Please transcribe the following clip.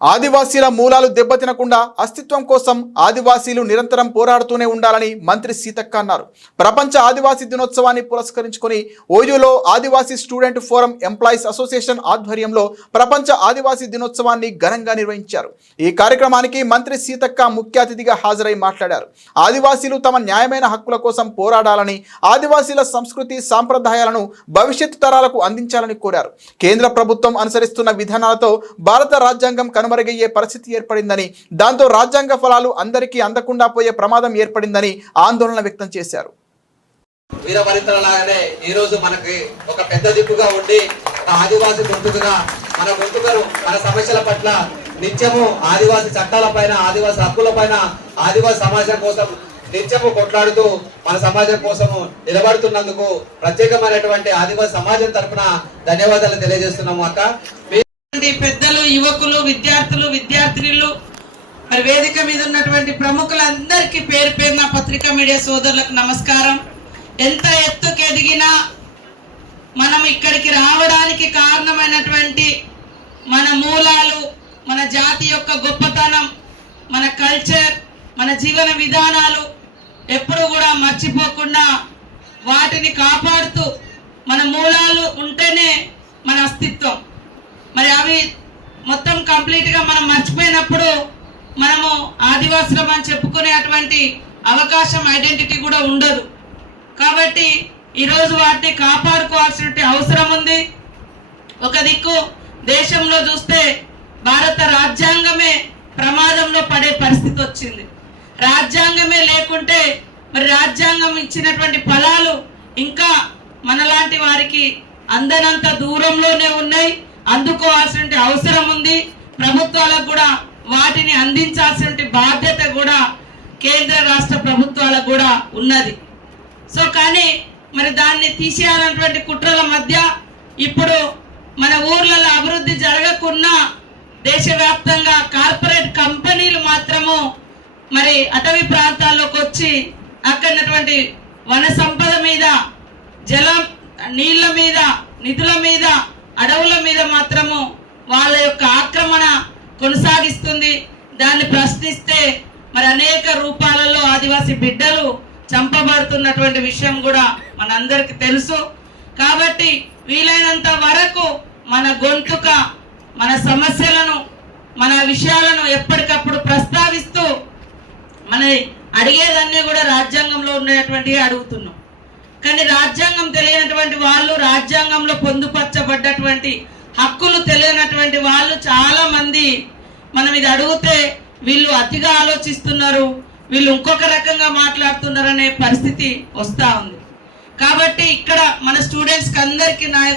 ఆదివాసీల మూలాలు దెబ్బతినకుండా అస్తిత్వం కోసం ఆదివాసీలు నిరంతరం పోరాడుతూనే ఉండాలని మంత్రి సీతక్క అన్నారు. ప్రపంచ ఆదివాసీ దినోత్సవాన్ని పురస్కరించుకొని ఓయూలో ఆదివాసీ స్టూడెంట్ ఫోరం ఎంప్లాయీస్ అసోసియేషన్ ఆధ్వర్యంలో ప్రపంచ ఆదివాసీ దినోత్సవాన్ని ఘనంగా నిర్వహించారు. ఈ కార్యక్రమానికి మంత్రి సీతక్క ముఖ్య అతిథిగా హాజరై మాట్లాడారు. ఆదివాసీలు తమ న్యాయమైన హక్కుల కోసం పోరాడాలని ఆదివాసీల సంస్కృతి సాంప్రదాయాలను భవిష్యత్తు తరాలకు అందించాలని కోరారు. కేంద్ర ప్రభుత్వం అనుసరిస్తున్న విధానాలతో భారత రాజ్యాంగం కను కనుమరుగయ్యే పరిస్థితి ఏర్పడిందని దాంతో రాజ్యాంగ ఫలాలు అందరికీ అందకుండా పోయే ప్రమాదం ఏర్పడిందని ఆందోళన వ్యక్తం చేశారు. వీరవరితలలాగానే ఈ రోజు మనకి ఒక పెద్ద దిక్కుగా ఉండి ఒక ఆదివాసి గొంతుకుగా మన గొంతుకను మన సమస్యల పట్ల నిత్యము ఆదివాసీ చట్టాల పైన ఆదివాసీ హక్కుల పైన ఆదివాసీ సమాజం కోసం నిత్యము కొట్లాడుతూ మన సమాజం కోసము నిలబడుతున్నందుకు ప్రత్యేకమైనటువంటి ఆదివాసీ సమాజం తరఫున ధన్యవాదాలు తెలియజేస్తున్నాము అక్క. ఉన్నటువంటి పెద్దలు యువకులు విద్యార్థులు విద్యార్థినులు మరి వేదిక మీద ఉన్నటువంటి ప్రముఖులందరికీ పేరు పేరున పత్రికా మీడియా సోదరులకు నమస్కారం. ఎంత ఎత్తుకు ఎదిగినా మనం ఇక్కడికి రావడానికి కారణమైనటువంటి మన మూలాలు మన జాతి యొక్క గొప్పతనం మన కల్చర్ మన జీవన విధానాలు ఎప్పుడు కూడా మర్చిపోకుండా వాటిని కాపాడుతూ మన మూలాలు ఉంటేనే మన అస్తిత్వం. మరి అవి మొత్తం కంప్లీట్గా మనం మర్చిపోయినప్పుడు మనము ఆదివాసులం అని చెప్పుకునే అటువంటి అవకాశం ఐడెంటిటీ కూడా ఉండదు. కాబట్టి ఈరోజు వాటిని కాపాడుకోవాల్సిన అవసరం ఉంది. ఒక దిక్కు దేశంలో చూస్తే భారత రాజ్యాంగమే ప్రమాదంలో పడే పరిస్థితి వచ్చింది. రాజ్యాంగమే లేకుంటే మరి రాజ్యాంగం ఇచ్చినటువంటి ఫలాలు ఇంకా మనలాంటి వారికి అందనంత దూరంలోనే ఉన్నాయి. అందుకోవాల్సిన అవసరం ఉంది. ప్రభుత్వాలకు కూడా వాటిని అందించాల్సిన బాధ్యత కూడా కేంద్ర రాష్ట్ర ప్రభుత్వాలకు కూడా ఉన్నది. సో కానీ మరి దాన్ని తీసేయాలన్నటువంటి కుట్రల మధ్య ఇప్పుడు మన ఊర్లలో అభివృద్ధి జరగకున్నా దేశవ్యాప్తంగా కార్పొరేట్ కంపెనీలు మాత్రము మరి అటవీ ప్రాంతాల్లోకి వచ్చి అక్కడటువంటి వన సంపద మీద జలం నీళ్ళ మీద నిధుల మీద అడవుల మీద మాత్రము వాళ్ళ యొక్క ఆక్రమణ కొనసాగిస్తుంది. దాన్ని ప్రశ్నిస్తే మరి అనేక రూపాలలో ఆదివాసీ బిడ్డలు చంపబడుతున్నటువంటి విషయం కూడా మనందరికి తెలుసు. కాబట్టి వీలైనంత వరకు మన గొంతుక మన సమస్యలను మన విషయాలను ఎప్పటికప్పుడు ప్రస్తావిస్తూ మన అడిగేదన్నీ కూడా రాజ్యాంగంలో ఉన్నటువంటివి అడుగుతున్నాం. కానీ రాజ్య తెలియనటువంటి వాళ్ళు రాజ్యాంగంలో పొందుపరచబడ్డటువంటి హక్కులు తెలియనటువంటి వాళ్ళు చాలా మంది. మనం ఇది అడిగితే వీళ్ళు అతిగా ఆలోచిస్తున్నారు వీళ్ళు ఇంకొక రకంగా మాట్లాడుతున్నారు అనే పరిస్థితి వస్తూ ఉంది. కాబట్టి ఇక్కడ మన స్టూడెంట్స్కి అందరికీ నాయకు